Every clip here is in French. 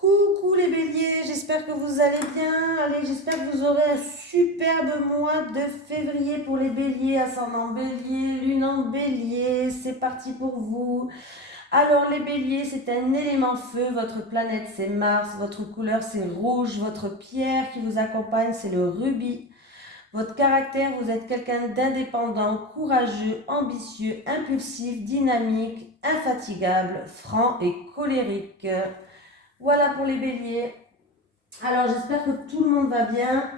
Coucou les béliers, j'espère que vous allez bien. Allez, j'espère que vous aurez un superbe mois de février pour les béliers, ascendant bélier, lune en bélier. C'est parti pour vous. Alors les béliers, c'est un élément feu, votre planète c'est Mars, votre couleur c'est rouge, votre pierre qui vous accompagne c'est le rubis. Votre caractère, vous êtes quelqu'un d'indépendant, courageux, ambitieux, impulsif, dynamique, infatigable, franc et colérique. Voilà pour les béliers. Alors j'espère que tout le monde va bien.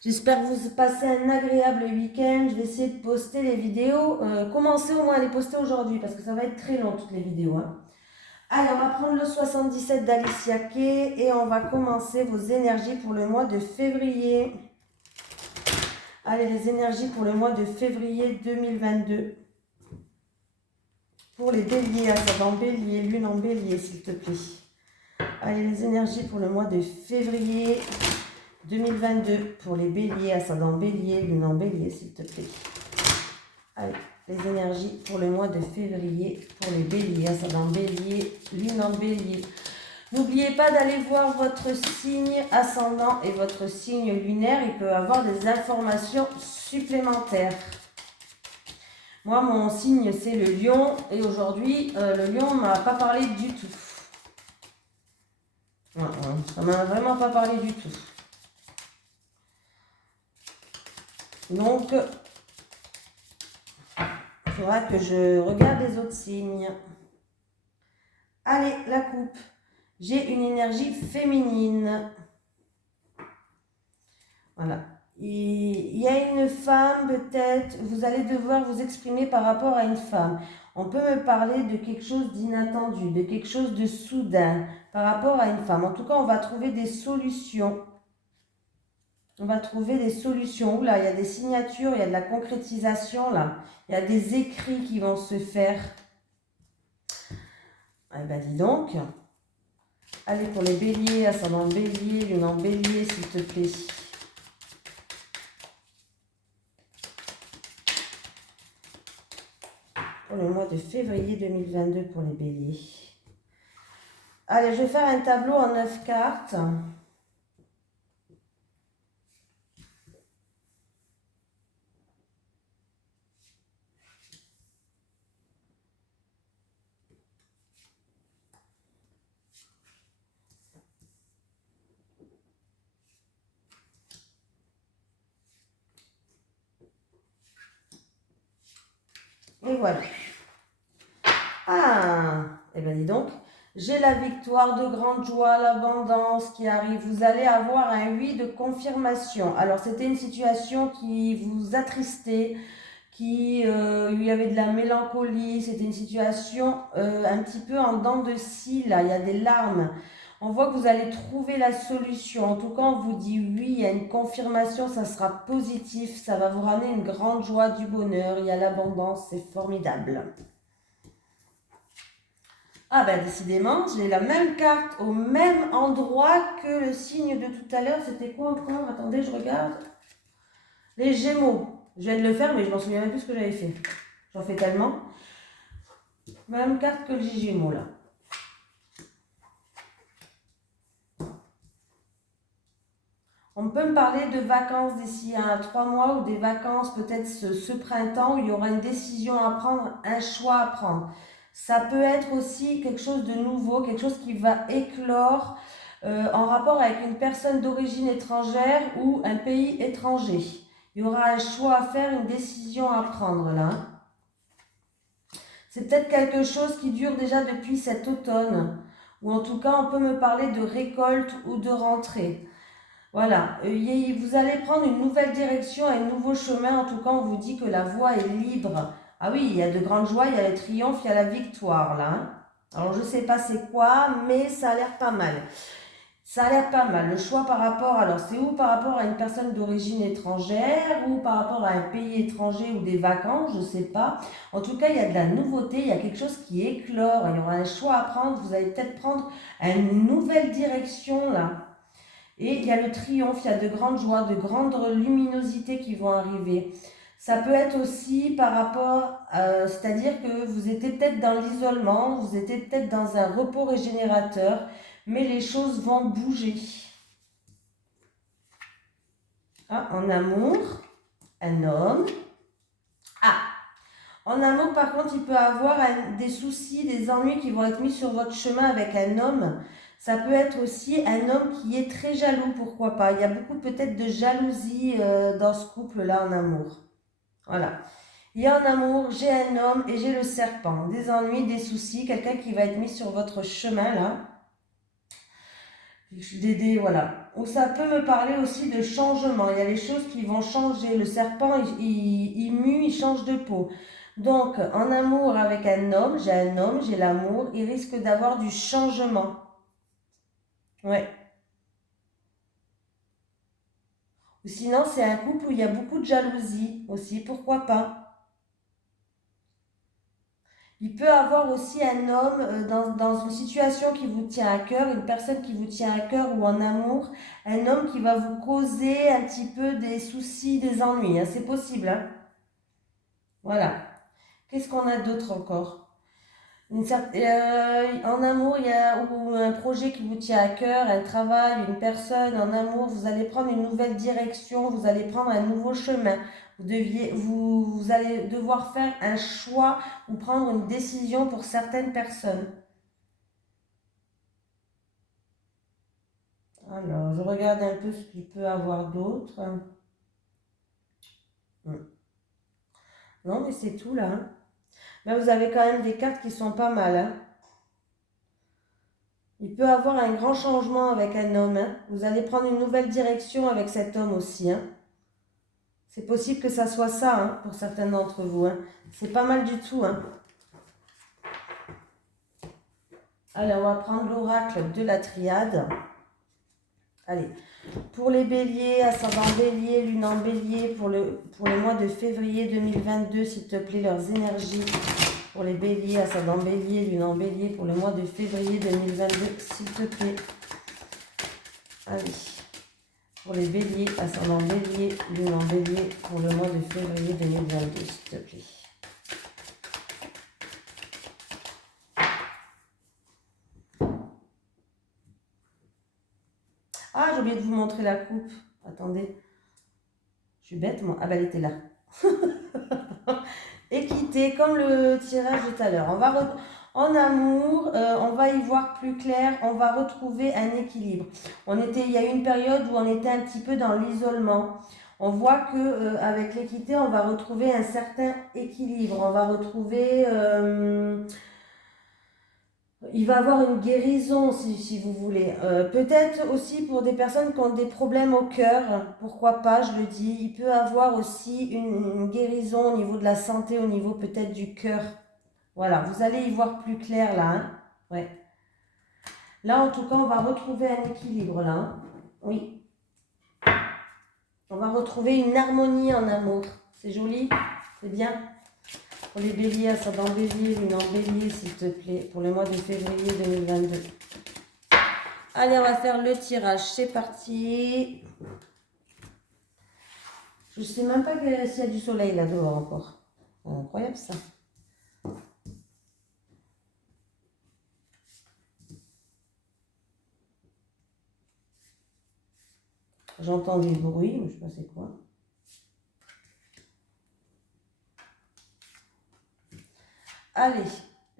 J'espère que vous passez un agréable week-end. Je vais essayer de poster les vidéos. Commencez au moins à les poster aujourd'hui parce que ça va être très long toutes les vidéos. Allez, on va prendre le 77 d'Alicia Kay et on va commencer vos énergies pour le mois de février. Allez, les énergies pour le mois de février 2022. Pour les béliers, ascendant bélier, lune en bélier, s'il te plaît. Allez, les énergies pour le mois de février 2022. Pour les béliers, ascendant bélier, lune en bélier, s'il te plaît. Allez, les énergies pour le mois de février. Pour les béliers, ascendant bélier, lune en bélier. N'oubliez pas d'aller voir votre signe ascendant et votre signe lunaire. Il peut avoir des informations supplémentaires. Moi, mon signe, c'est le lion. Et aujourd'hui, le lion ne m'a pas parlé du tout. Ça ne m'a vraiment pas parlé du tout. Donc, il faudra que je regarde les autres signes. Allez, la coupe. J'ai une énergie féminine. Voilà. Il y a une femme, peut-être, vous allez devoir vous exprimer par rapport à une femme. On peut me parler de quelque chose d'inattendu, de quelque chose de soudain par rapport à une femme. En tout cas, on va trouver des solutions. On va trouver des solutions. Oula, il y a des signatures, il y a de la concrétisation là. Il y a des écrits qui vont se faire. Eh ben dis donc. Allez, pour les béliers, ascendant bélier, lune en bélier, s'il te plaît. Pour le mois de février 2022 pour les béliers. Allez, je vais faire un tableau en 9 cartes. Et voilà. Ah, et bien dis donc, j'ai la victoire de grande joie, l'abondance qui arrive. Vous allez avoir un oui de confirmation. Alors, c'était une situation qui vous attristait, il y avait de la mélancolie. C'était une situation un petit peu en dents de scie, là. Il y a des larmes. On voit que vous allez trouver la solution. En tout cas, on vous dit oui, il y a une confirmation, ça sera positif. Ça va vous ramener une grande joie, du bonheur. Il y a l'abondance, c'est formidable. Ah ben décidément, j'ai la même carte au même endroit que le signe de tout à l'heure. C'était quoi encore? Attendez, je regarde. Les Gémeaux. Je viens de le faire, mais je m'en souviens même plus ce que j'avais fait. J'en fais tellement. Même carte que les Gémeaux là. On peut me parler de vacances d'ici à 3 mois ou des vacances peut-être ce printemps où il y aura une décision à prendre, un choix à prendre. Ça peut être aussi quelque chose de nouveau, quelque chose qui va éclore en rapport avec une personne d'origine étrangère ou un pays étranger. Il y aura un choix à faire, une décision à prendre là. C'est peut-être quelque chose qui dure déjà depuis cet automne. Ou en tout cas, on peut me parler de récolte ou de rentrée. Voilà, vous allez prendre une nouvelle direction, un nouveau chemin. En tout cas, on vous dit que la voie est libre. Ah oui, il y a de grandes joies, il y a le triomphe, il y a la victoire là. Alors, je ne sais pas c'est quoi, mais ça a l'air pas mal. Ça a l'air pas mal. Le choix par rapport, alors c'est où par rapport à une personne d'origine étrangère ou par rapport à un pays étranger ou des vacances, je ne sais pas. En tout cas, il y a de la nouveauté, il y a quelque chose qui éclore, il y aura un choix à prendre. Vous allez peut-être prendre une nouvelle direction là. Et il y a le triomphe, il y a de grandes joies, de grandes luminosités qui vont arriver. Ça peut être aussi par rapport, c'est-à-dire que vous étiez peut-être dans l'isolement, vous étiez peut-être dans un repos régénérateur, mais les choses vont bouger. Ah, en amour, un homme. Ah, en amour, par contre, il peut avoir des soucis, des ennuis qui vont être mis sur votre chemin avec un homme. Ça peut être aussi un homme qui est très jaloux, pourquoi pas. Il y a beaucoup peut-être de jalousie dans ce couple-là en amour. Voilà. Il y a en amour, j'ai un homme et j'ai le serpent. Des ennuis, des soucis, quelqu'un qui va être mis sur votre chemin là. Voilà. Ou ça peut me parler aussi de changement. Il y a des choses qui vont changer. Le serpent, il mue, il change de peau. Donc, en amour avec un homme, j'ai l'amour, il risque d'avoir du changement. Ouais. Ou sinon, c'est un couple où il y a beaucoup de jalousie aussi, pourquoi pas. Il peut avoir aussi un homme dans une situation qui vous tient à cœur, une personne qui vous tient à cœur ou en amour, un homme qui va vous causer un petit peu des soucis, des ennuis, hein, c'est possible. Hein. Voilà. Qu'est-ce qu'on a d'autre encore? En amour, il y a ou un projet qui vous tient à cœur, un travail, une personne. En amour, vous allez prendre une nouvelle direction, vous allez prendre un nouveau chemin. Vous allez devoir faire un choix ou prendre une décision pour certaines personnes. Alors, je regarde un peu ce qu'il peut avoir d'autre. Non, mais c'est tout là. Hein. Là, vous avez quand même des cartes qui sont pas mal. Hein. Il peut avoir un grand changement avec un homme. Hein. Vous allez prendre une nouvelle direction avec cet homme aussi. Hein. C'est possible que ça soit ça hein, pour certains d'entre vous. Hein. C'est pas mal du tout. Hein. Allez, on va prendre l'oracle de la triade. Allez, pour les béliers, ascendant bélier, lune en bélier, pour le mois de février 2022, s'il te plaît, leurs énergies. Pour les béliers, ascendant bélier, lune en bélier, pour le mois de février 2022, s'il te plaît. Allez. Pour les béliers, ascendant bélier, lune en bélier, pour le mois de février 2022, s'il te plaît. Ah, j'ai oublié de vous montrer la coupe. Attendez. Je suis bête, moi. Ah, bah, elle était là. Équité, comme le tirage de tout à l'heure. En amour, on va y voir plus clair. On va retrouver un équilibre. Il y a eu une période où on était un petit peu dans l'isolement. On voit que avec l'équité, on va retrouver un certain équilibre. On va retrouver... il va avoir une guérison si vous voulez. Peut-être aussi pour des personnes qui ont des problèmes au cœur, pourquoi pas, je le dis. Il peut avoir aussi une guérison au niveau de la santé, au niveau peut-être du cœur. Voilà, vous allez y voir plus clair là. Hein. Ouais. Là, en tout cas, on va retrouver un équilibre là. Hein. Oui. On va retrouver une harmonie en amour. C'est joli, c'est bien. Pour les béliers, ascendant bélier, lune en bélier, s'il te plaît, pour le mois de février 2022. Allez, on va faire le tirage. C'est parti. Je ne sais même pas s'il y a du soleil là dehors encore. Incroyable ça. J'entends du bruit, mais je ne sais pas c'est quoi. Allez,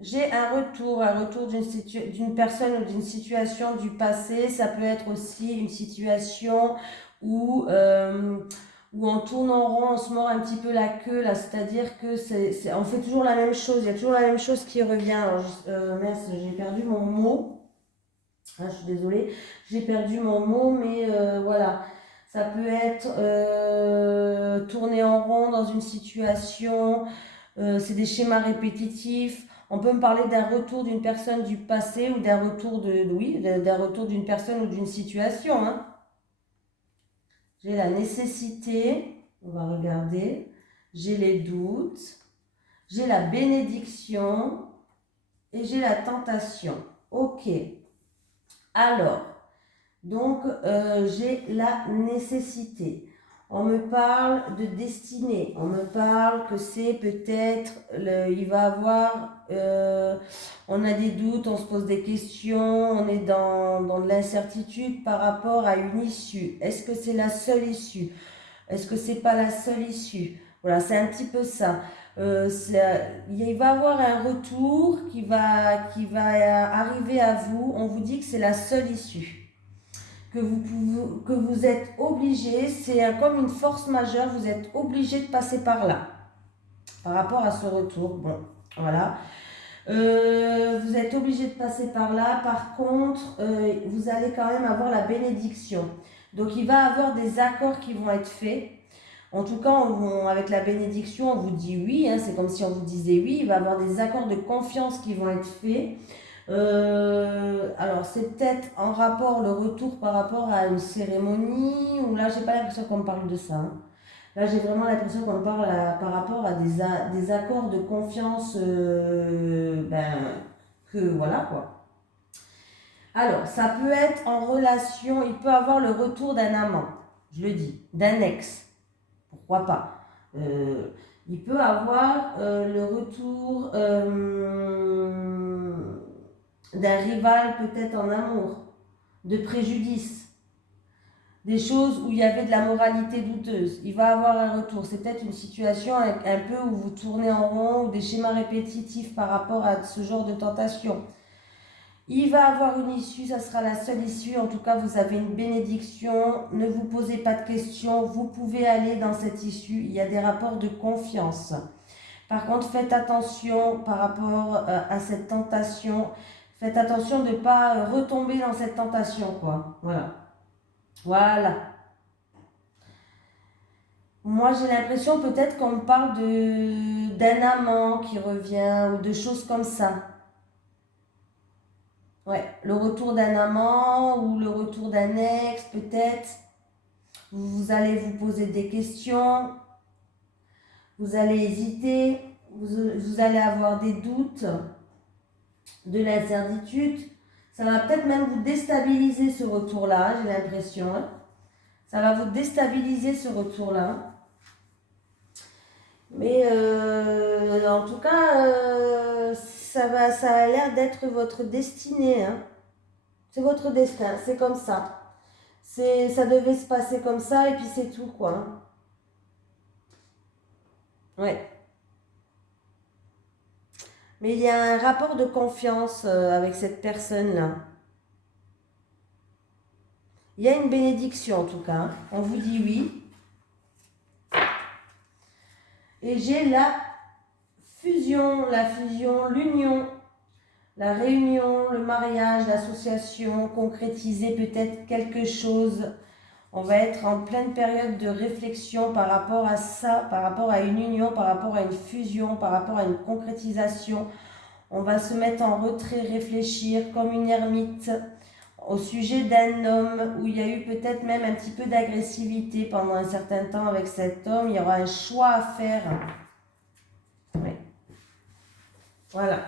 j'ai un retour d'une personne ou d'une situation du passé. Ça peut être aussi une situation où, où on tourne en rond, on se mord un petit peu la queue, là, c'est-à-dire que on fait toujours la même chose, il y a toujours la même chose qui revient. Alors, mince, j'ai perdu mon mot. Ah, je suis désolée, j'ai perdu mon mot, mais voilà. Ça peut être tourner en rond dans une situation, c'est des schémas répétitifs. On peut me parler d'un retour d'une personne du passé ou d'un retour d'un retour d'une personne ou d'une situation. Hein. J'ai la nécessité, on va regarder. J'ai les doutes, j'ai la bénédiction et j'ai la tentation. Ok. Alors, donc j'ai la nécessité. On me parle de destinée. On me parle que c'est peut-être, il va avoir, on a des doutes, on se pose des questions, on est dans de l'incertitude par rapport à une issue. Est-ce que c'est la seule issue? Est-ce que c'est pas la seule issue? Voilà, c'est un petit peu ça. Il va y avoir un retour qui va arriver à vous. On vous dit que c'est la seule issue. Que vous êtes obligé, c'est comme une force majeure, vous êtes obligé de passer par là. Par rapport à ce retour, bon, voilà. Vous êtes obligé de passer par là. Par contre, vous allez quand même avoir la bénédiction. Donc, il va y avoir des accords qui vont être faits. En tout cas, avec la bénédiction, on vous dit oui. Hein, c'est comme si on vous disait oui. Il va y avoir des accords de confiance qui vont être faits. Alors, c'est peut-être en rapport, le retour par rapport à une cérémonie. Ou là, j'ai pas l'impression qu'on me parle de ça. Hein. Là, j'ai vraiment l'impression qu'on parle par rapport à des accords de confiance, que voilà quoi. Alors, ça peut être en relation, il peut avoir le retour d'un amant, je le dis, d'un ex, pourquoi pas. Il peut avoir le retour d'un rival peut-être en amour, de préjudice. Des choses où il y avait de la moralité douteuse. Il va avoir un retour. C'est peut-être une situation un peu où vous tournez en rond ou des schémas répétitifs par rapport à ce genre de tentation. Il va avoir une issue, ça sera la seule issue. En tout cas, vous avez une bénédiction. Ne vous posez pas de questions. Vous pouvez aller dans cette issue. Il y a des rapports de confiance. Par contre, faites attention par rapport à cette tentation. Faites attention de ne pas retomber dans cette tentation, quoi. Voilà. Voilà. Moi, j'ai l'impression peut-être qu'on me parle d'un amant qui revient ou de choses comme ça. Ouais, le retour d'un amant ou le retour d'un ex, peut-être. Vous allez vous poser des questions. Vous allez hésiter. Vous allez avoir des doutes, de l'incertitude. Ça va peut-être même vous déstabiliser ce retour-là, j'ai l'impression. Hein. Ça va vous déstabiliser ce retour-là. Mais en tout cas, ça a l'air d'être votre destinée. Hein. C'est votre destin, c'est comme ça. Ça devait se passer comme ça et puis c'est tout, quoi. Hein. Ouais. Mais il y a un rapport de confiance avec cette personne-là. Il y a une bénédiction en tout cas. Hein. On vous dit oui. Et j'ai la fusion, l'union, la réunion, le mariage, l'association, concrétiser peut-être quelque chose. On va être en pleine période de réflexion par rapport à ça, par rapport à une union, par rapport à une fusion, par rapport à une concrétisation. On va se mettre en retrait, réfléchir comme une ermite au sujet d'un homme où il y a eu peut-être même un petit peu d'agressivité pendant un certain temps avec cet homme. Il y aura un choix à faire. Oui. Voilà.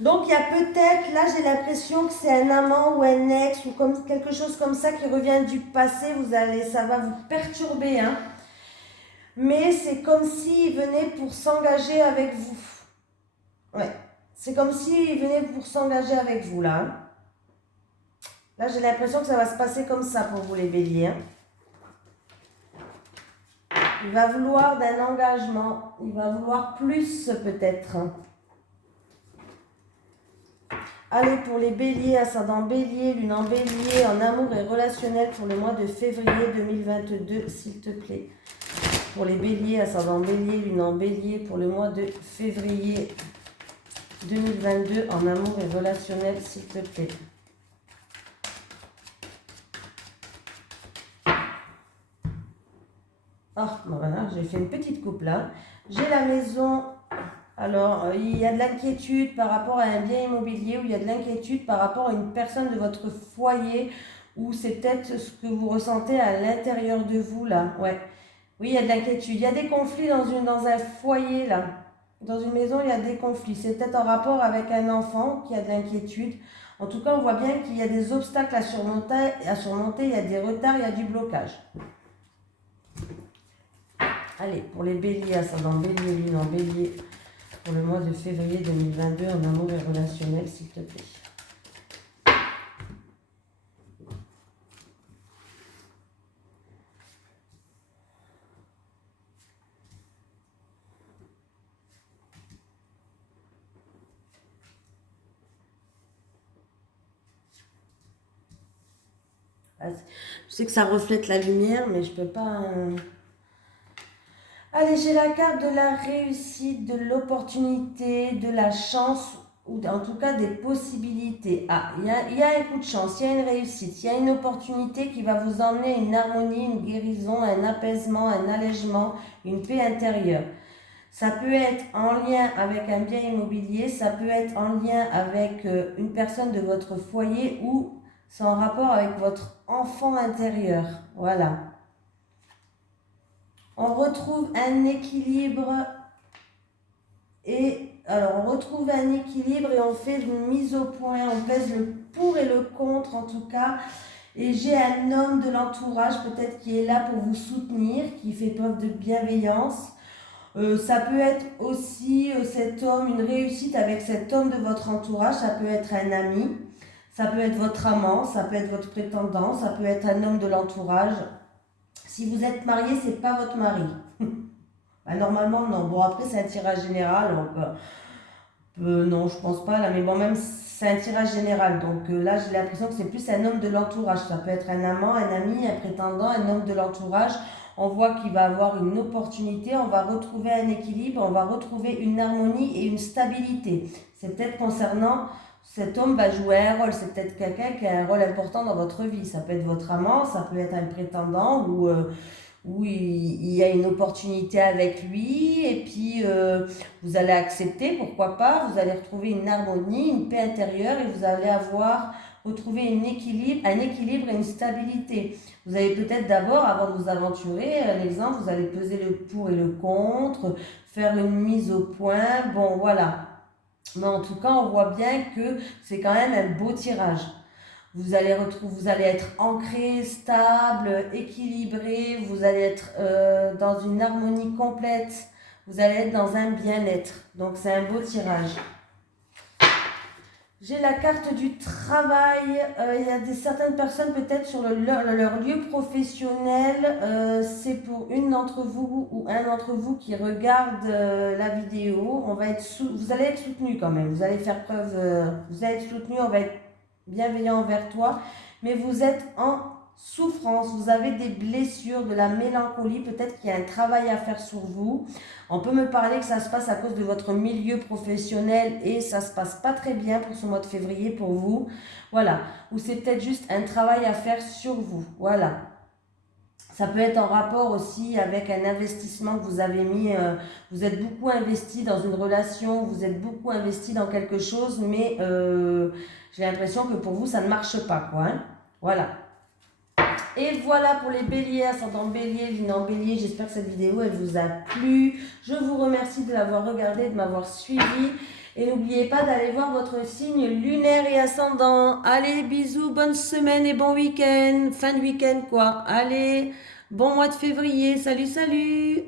Donc il y a peut-être, là j'ai l'impression que c'est un amant ou un ex ou comme quelque chose comme ça qui revient du passé. Ça va vous perturber. Hein. Mais c'est comme s'il venait pour s'engager avec vous. Ouais. C'est comme s'il venait pour s'engager avec vous là. Hein. Là, j'ai l'impression que ça va se passer comme ça pour vous, les béliers. Hein. Il va vouloir d'un engagement. Il va vouloir plus, peut-être. Allez, pour les béliers, ascendant bélier, lune en bélier, en amour et relationnel pour le mois de février 2022, s'il te plaît. Pour les béliers, ascendant bélier, lune en bélier, pour le mois de février 2022, en amour et relationnel, s'il te plaît. Oh, voilà, j'ai fait une petite coupe là. J'ai la maison. Alors, il y a de l'inquiétude par rapport à un bien immobilier ou il y a de l'inquiétude par rapport à une personne de votre foyer ou c'est peut-être ce que vous ressentez à l'intérieur de vous là. Ouais. Oui, il y a de l'inquiétude. Il y a des conflits dans un foyer là. Dans une maison, il y a des conflits. C'est peut-être en rapport avec un enfant qui a de l'inquiétude. En tout cas, on voit bien qu'il y a des obstacles à surmonter. Il y a des retards, il y a du blocage. Allez, pour les béliers, ascendant bélier, lune en bélier, pour le mois de février 2022, en amour et relationnel, s'il te plaît. Je sais que ça reflète la lumière, mais je peux pas... Allez, j'ai la carte de la réussite, de l'opportunité, de la chance, ou en tout cas des possibilités. Ah, il y a un coup de chance, il y a une réussite, il y a une opportunité qui va vous emmener une harmonie, une guérison, un apaisement, un allègement, une paix intérieure. Ça peut être en lien avec un bien immobilier, ça peut être en lien avec une personne de votre foyer ou c'est en rapport avec votre enfant intérieur. Voilà. On retrouve un équilibre et on retrouve un équilibre et on fait une mise au point, on pèse le pour et le contre en tout cas. Et j'ai un homme de l'entourage peut-être qui est là pour vous soutenir, qui fait preuve de bienveillance. Ça peut être aussi cet homme, une réussite avec cet homme de votre entourage, ça peut être un ami, ça peut être votre amant, ça peut être votre prétendant, ça peut être un homme de l'entourage. Si vous êtes marié, c'est pas votre mari. Bah, normalement, non. Bon, après, c'est un tirage général, donc non, je pense pas là, mais bon, même c'est un tirage général, donc là, j'ai l'impression que c'est plus un homme de l'entourage. Ça peut être un amant, un ami, un prétendant, un homme de l'entourage. On voit qu'il va avoir une opportunité, on va retrouver un équilibre, on va retrouver une harmonie et une stabilité. C'est peut-être concernant, cet homme va jouer un rôle, c'est peut-être quelqu'un qui a un rôle important dans votre vie. Ça peut être votre amant, ça peut être un prétendant où il y a une opportunité avec lui et puis vous allez accepter, pourquoi pas, vous allez retrouver une harmonie, une paix intérieure et vous allez retrouver un équilibre et une stabilité. Vous allez peut-être d'abord, avant de vous aventurer, un exemple, vous allez peser le pour et le contre, faire une mise au point, bon voilà. Mais en tout cas, on voit bien que c'est quand même un beau tirage. Vous allez être ancré, stable, équilibré, vous allez être dans une harmonie complète, vous allez être dans un bien-être. Donc c'est un beau tirage. J'ai la carte du travail. Il y a certaines personnes peut-être sur leur lieu professionnel. C'est pour une d'entre vous ou un d'entre vous qui regarde la vidéo. Vous allez être soutenu quand même. Vous allez faire preuve. Vous allez être soutenu. On va être bienveillant envers toi. Mais vous êtes en souffrance. Vous avez des blessures, de la mélancolie. Peut-être qu'il y a un travail à faire sur vous. On peut me parler que ça se passe à cause de votre milieu professionnel et ça se passe pas très bien pour ce mois de février pour vous. Voilà. Ou c'est peut-être juste un travail à faire sur vous. Voilà. Ça peut être en rapport aussi avec un investissement que vous avez mis. Vous êtes beaucoup investi dans une relation, vous êtes beaucoup investi dans quelque chose, mais j'ai l'impression que pour vous, ça ne marche pas, quoi. Hein. Voilà. Et voilà pour les béliers, ascendant bélier, lune en bélier. J'espère que cette vidéo, elle vous a plu. Je vous remercie de l'avoir regardée, de m'avoir suivi. Et n'oubliez pas d'aller voir votre signe lunaire et ascendant. Allez, bisous, bonne semaine et bon week-end. Fin de week-end, quoi. Allez, bon mois de février. Salut, salut!